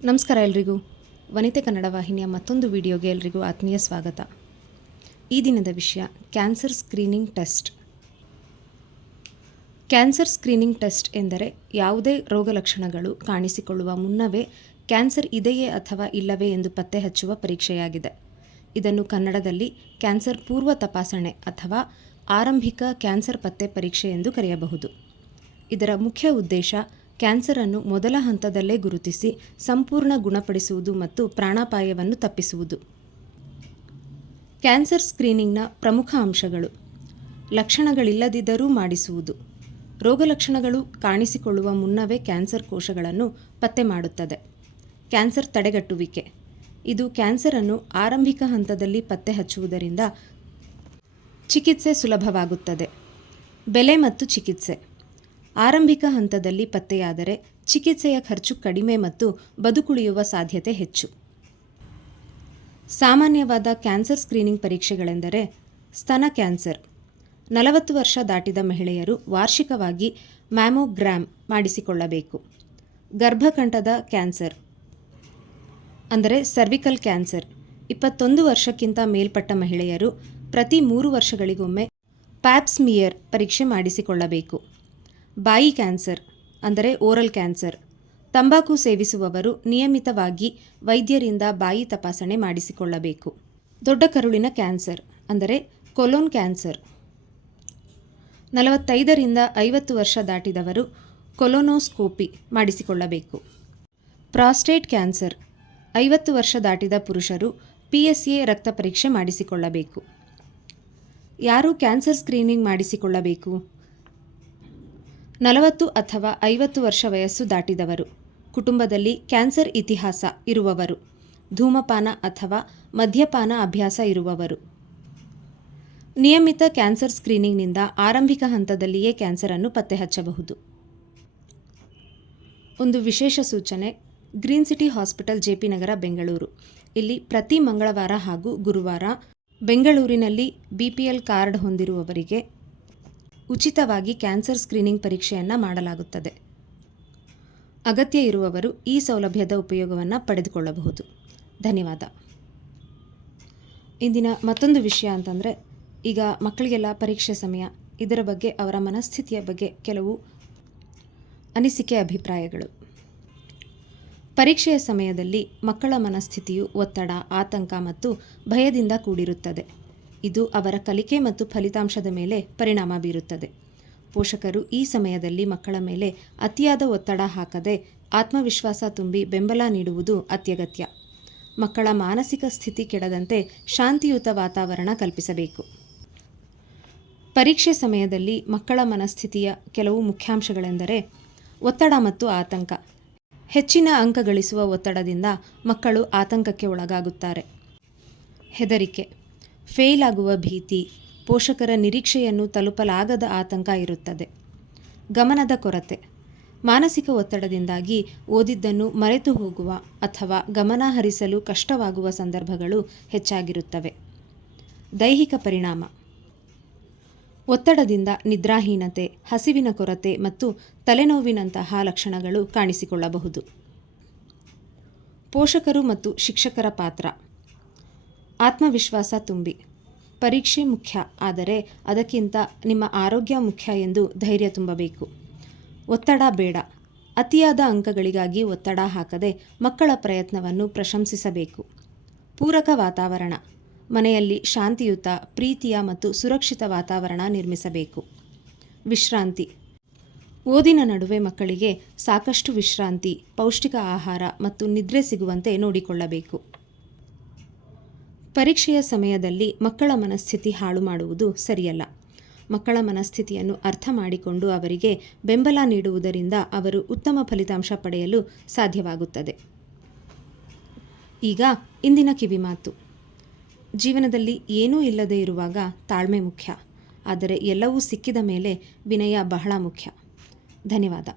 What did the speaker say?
ನಮಸ್ಕಾರ ಎಲ್ರಿಗೂ. ವನಿತೆ ಕನ್ನಡ ವಾಹಿನಿಯ ಮತ್ತೊಂದು ವಿಡಿಯೋಗೆ ಎಲ್ರಿಗೂ ಆತ್ಮೀಯ ಸ್ವಾಗತ. ಈ ದಿನದ ವಿಷಯ cancer screening test. Cancer screening test ಎಂದರೆ ಯಾವುದೇ ರೋಗ ಲಕ್ಷಣಗಳು ಕಾಣಿಸಿಕೊಳ್ಳುವ ಮುನ್ನವೇ ಕ್ಯಾನ್ಸರ್ ಇದೆಯೇ ಅಥವಾ ಇಲ್ಲವೇ ಎಂದು ಪತ್ತೆ ಹಚ್ಚುವ ಪರೀಕ್ಷೆಯಾಗಿದೆ. ಇದನ್ನು ಕನ್ನಡದಲ್ಲಿ ಕ್ಯಾನ್ಸರ್ ಪೂರ್ವ ತಪಾಸಣೆ ಅಥವಾ ಆರಂಭಿಕ ಕ್ಯಾನ್ಸರ್ ಪತ್ತೆ ಪರೀಕ್ಷೆ ಎಂದು ಕರೆಯಬಹುದು. ಇದರ ಮುಖ್ಯ ಉದ್ದೇಶ ಕ್ಯಾನ್ಸರ್ ಅನ್ನು ಮೊದಲ ಹಂತದಲ್ಲೇ ಗುರುತಿಸಿ ಸಂಪೂರ್ಣ ಗುಣಪಡಿಸುವುದು ಮತ್ತು ಪ್ರಾಣಾಪಾಯವನ್ನು ತಪ್ಪಿಸುವುದು. ಕ್ಯಾನ್ಸರ್ ಸ್ಕ್ರೀನಿಂಗ್ನ ಪ್ರಮುಖ ಅಂಶಗಳು: ಲಕ್ಷಣಗಳಿಲ್ಲದಿದ್ದರೂ ಮಾಡಿಸುವುದು. ರೋಗಲಕ್ಷಣಗಳು ಕಾಣಿಸಿಕೊಳ್ಳುವ ಮುನ್ನವೇ ಕ್ಯಾನ್ಸರ್ ಕೋಶಗಳನ್ನು ಪತ್ತೆ ಮಾಡುತ್ತದೆ. ಕ್ಯಾನ್ಸರ್ ತಡೆಗಟ್ಟುವಿಕೆ: ಇದು ಕ್ಯಾನ್ಸರ್ ಅನ್ನು ಆರಂಭಿಕ ಹಂತದಲ್ಲಿ ಪತ್ತೆ ಹಚ್ಚುವುದರಿಂದ ಚಿಕಿತ್ಸೆ ಸುಲಭವಾಗುತ್ತದೆ. ಬೆಲೆ ಮತ್ತು ಚಿಕಿತ್ಸೆ: ಆರಂಭಿಕ ಹಂತದಲ್ಲಿ ಪತ್ತೆಯಾದರೆ ಚಿಕಿತ್ಸೆಯ ಖರ್ಚು ಕಡಿಮೆ ಮತ್ತು ಬದುಕುಳಿಯುವ ಸಾಧ್ಯತೆ ಹೆಚ್ಚು. ಸಾಮಾನ್ಯವಾದ ಕ್ಯಾನ್ಸರ್ ಸ್ಕ್ರೀನಿಂಗ್ ಪರೀಕ್ಷೆಗಳೆಂದರೆ ಸ್ತನ ಕ್ಯಾನ್ಸರ್. 40 ವರ್ಷ ದಾಟಿದ ಮಹಿಳೆಯರು ವಾರ್ಷಿಕವಾಗಿ ಮ್ಯಾಮೋಗ್ರಾಮ್ ಮಾಡಿಸಿಕೊಳ್ಳಬೇಕು. ಗರ್ಭಕಂಠದ ಕ್ಯಾನ್ಸರ್ ಅಂದರೆ ಸರ್ವಿಕಲ್ ಕ್ಯಾನ್ಸರ್. 21 ವರ್ಷಕ್ಕಿಂತ ಮೇಲ್ಪಟ್ಟ ಮಹಿಳೆಯರು ಪ್ರತಿ 3 ವರ್ಷಗಳಿಗೊಮ್ಮೆ ಪ್ಯಾಪ್ಸ್ಮಿಯರ್ ಪರೀಕ್ಷೆ ಮಾಡಿಸಿಕೊಳ್ಳಬೇಕು. ಬಾಯಿ ಕ್ಯಾನ್ಸರ್ ಅಂದರೆ ಓರಲ್ ಕ್ಯಾನ್ಸರ್. ತಂಬಾಕು ಸೇವಿಸುವವರು ನಿಯಮಿತವಾಗಿ ವೈದ್ಯರಿಂದ ಬಾಯಿ ತಪಾಸಣೆ ಮಾಡಿಸಿಕೊಳ್ಳಬೇಕು. ದೊಡ್ಡ ಕರುಳಿನ ಕ್ಯಾನ್ಸರ್ ಅಂದರೆ ಕೊಲೋನ್ ಕ್ಯಾನ್ಸರ್. 45ರಿಂದ 50 ವರ್ಷ ದಾಟಿದವರು ಕೊಲೊನೋಸ್ಕೋಪಿ ಮಾಡಿಸಿಕೊಳ್ಳಬೇಕು. ಪ್ರಾಸ್ಟೇಟ್ ಕ್ಯಾನ್ಸರ್: 50 ವರ್ಷ ದಾಟಿದ ಪುರುಷರು PSA ರಕ್ತ ಪರೀಕ್ಷೆ ಮಾಡಿಸಿಕೊಳ್ಳಬೇಕು. ಯಾರು ಕ್ಯಾನ್ಸರ್ ಸ್ಕ್ರೀನಿಂಗ್ ಮಾಡಿಸಿಕೊಳ್ಳಬೇಕು? 40 ಅಥವಾ 50 ವರ್ಷ ವಯಸ್ಸು ದಾಟಿದವರು, ಕುಟುಂಬದಲ್ಲಿ ಕ್ಯಾನ್ಸರ್ ಇತಿಹಾಸ ಇರುವವರು, ಧೂಮಪಾನ ಅಥವಾ ಮದ್ಯಪಾನ ಅಭ್ಯಾಸ ಇರುವವರು. ನಿಯಮಿತ ಕ್ಯಾನ್ಸರ್ ಸ್ಕ್ರೀನಿಂಗ್ನಿಂದ ಆರಂಭಿಕ ಹಂತದಲ್ಲಿಯೇ ಕ್ಯಾನ್ಸರ್ ಅನ್ನು ಪತ್ತೆ ಹಚ್ಚಬಹುದು. ಒಂದು ವಿಶೇಷ ಸೂಚನೆ: ಗ್ರೀನ್ ಸಿಟಿ ಹಾಸ್ಪಿಟಲ್, JP ನಗರ, ಬೆಂಗಳೂರು. ಇಲ್ಲಿ ಪ್ರತಿ ಮಂಗಳವಾರ ಹಾಗೂ ಗುರುವಾರ ಬೆಂಗಳೂರಿನಲ್ಲಿ BPL ಕಾರ್ಡ್ ಹೊಂದಿರುವವರಿಗೆ ಉಚಿತವಾಗಿ ಕ್ಯಾನ್ಸರ್ ಸ್ಕ್ರೀನಿಂಗ್ ಪರೀಕ್ಷೆಯನ್ನು ಮಾಡಲಾಗುತ್ತದೆ. ಅಗತ್ಯ ಇರುವವರು ಈ ಸೌಲಭ್ಯದ ಉಪಯೋಗವನ್ನು ಪಡೆದುಕೊಳ್ಳಬಹುದು. ಧನ್ಯವಾದ. ಇಂದಿನ ಮತ್ತೊಂದು ವಿಷಯ ಅಂತಂದರೆ, ಈಗ ಮಕ್ಕಳಿಗೆಲ್ಲ ಪರೀಕ್ಷೆ ಸಮಯ, ಇದರ ಬಗ್ಗೆ ಅವರ ಮನಸ್ಥಿತಿಯ ಬಗ್ಗೆ ಕೆಲವು ಅನಿಸಿಕೆ ಅಭಿಪ್ರಾಯಗಳು. ಪರೀಕ್ಷೆಯ ಸಮಯದಲ್ಲಿ ಮಕ್ಕಳ ಮನಸ್ಥಿತಿಯು ಒತ್ತಡ, ಆತಂಕ ಮತ್ತು ಭಯದಿಂದ ಕೂಡಿರುತ್ತದೆ. ಇದು ಅವರ ಕಲಿಕೆ ಮತ್ತು ಫಲಿತಾಂಶದ ಮೇಲೆ ಪರಿಣಾಮ ಬೀರುತ್ತದೆ. ಪೋಷಕರು ಈ ಸಮಯದಲ್ಲಿ ಮಕ್ಕಳ ಮೇಲೆ ಅತಿಯಾದ ಒತ್ತಡ ಹಾಕದೆ ಆತ್ಮವಿಶ್ವಾಸ ತುಂಬಿ ಬೆಂಬಲ ನೀಡುವುದು ಅತ್ಯಗತ್ಯ. ಮಕ್ಕಳ ಮಾನಸಿಕ ಸ್ಥಿತಿ ಕೆಡದಂತೆ ಶಾಂತಿಯುತ ವಾತಾವರಣ ಕಲ್ಪಿಸಬೇಕು. ಪರೀಕ್ಷೆ ಸಮಯದಲ್ಲಿ ಮಕ್ಕಳ ಮನಸ್ಥಿತಿಯ ಕೆಲವು ಮುಖ್ಯಾಂಶಗಳೆಂದರೆ ಒತ್ತಡ ಮತ್ತು ಆತಂಕ. ಹೆಚ್ಚಿನ ಅಂಕ ಗಳಿಸುವ ಒತ್ತಡದಿಂದ ಮಕ್ಕಳು ಆತಂಕಕ್ಕೆ ಒಳಗಾಗುತ್ತಾರೆ. ಹೆದರಿಕೆ, ಫೇಲ್ ಆಗುವ ಭೀತಿ, ಪೋಷಕರ ನಿರೀಕ್ಷೆಯನ್ನು ತಲುಪಲಾಗದ ಆತಂಕ ಇರುತ್ತದೆ. ಗಮನದ ಕೊರತೆ: ಮಾನಸಿಕ ಒತ್ತಡದಿಂದಾಗಿ ಓದಿದ್ದನ್ನು ಮರೆತು ಹೋಗುವ ಅಥವಾ ಗಮನ ಹರಿಸಲು ಕಷ್ಟವಾಗುವ ಸಂದರ್ಭಗಳು ಹೆಚ್ಚಾಗಿರುತ್ತವೆ. ದೈಹಿಕ ಪರಿಣಾಮ: ಒತ್ತಡದಿಂದ ನಿದ್ರಾಹೀನತೆ, ಹಸಿವಿನ ಕೊರತೆ ಮತ್ತು ತಲೆನೋವಿನಂತಹ ಲಕ್ಷಣಗಳು ಕಾಣಿಸಿಕೊಳ್ಳಬಹುದು. ಪೋಷಕರು ಮತ್ತು ಶಿಕ್ಷಕರ ಪಾತ್ರ: ಆತ್ಮವಿಶ್ವಾಸ ತುಂಬಿ, ಪರೀಕ್ಷೆ ಮುಖ್ಯ ಆದರೆ ಅದಕ್ಕಿಂತ ನಿಮ್ಮ ಆರೋಗ್ಯ ಮುಖ್ಯ ಎಂದು ಧೈರ್ಯ ತುಂಬಬೇಕು. ಒತ್ತಡ ಬೇಡ: ಅತಿಯಾದ ಅಂಕಗಳಿಗಾಗಿ ಒತ್ತಡ ಹಾಕದೆ ಮಕ್ಕಳ ಪ್ರಯತ್ನವನ್ನು ಪ್ರಶಂಸಿಸಬೇಕು. ಪೂರಕ ವಾತಾವರಣ: ಮನೆಯಲ್ಲಿ ಶಾಂತಿಯುತ, ಪ್ರೀತಿಯ ಮತ್ತು ಸುರಕ್ಷಿತ ವಾತಾವರಣ ನಿರ್ಮಿಸಬೇಕು. ವಿಶ್ರಾಂತಿ: ಓದಿನ ನಡುವೆ ಮಕ್ಕಳಿಗೆ ಸಾಕಷ್ಟು ವಿಶ್ರಾಂತಿ, ಪೌಷ್ಟಿಕ ಆಹಾರ ಮತ್ತು ನಿದ್ರೆ ಸಿಗುವಂತೆ ನೋಡಿಕೊಳ್ಳಬೇಕು. ಪರೀಕ್ಷೆಯ ಸಮಯದಲ್ಲಿ ಮಕ್ಕಳ ಮನಸ್ಥಿತಿ ಹಾಳು ಮಾಡುವುದು ಸರಿಯಲ್ಲ. ಮಕ್ಕಳ ಮನಸ್ಥಿತಿಯನ್ನು ಅರ್ಥ ಮಾಡಿಕೊಂಡು ಅವರಿಗೆ ಬೆಂಬಲ ನೀಡುವುದರಿಂದ ಅವರು ಉತ್ತಮ ಫಲಿತಾಂಶ ಪಡೆಯಲು ಸಾಧ್ಯವಾಗುತ್ತದೆ. ಈಗ ಇಂದಿನ ಕಿವಿಮಾತು: ಜೀವನದಲ್ಲಿ ಏನೂ ಇಲ್ಲದೆ ಇರುವಾಗ ತಾಳ್ಮೆ ಮುಖ್ಯ, ಆದರೆ ಎಲ್ಲವೂ ಸಿಕ್ಕಿದ ಮೇಲೆ ವಿನಯ ಬಹಳ ಮುಖ್ಯ. ಧನ್ಯವಾದ.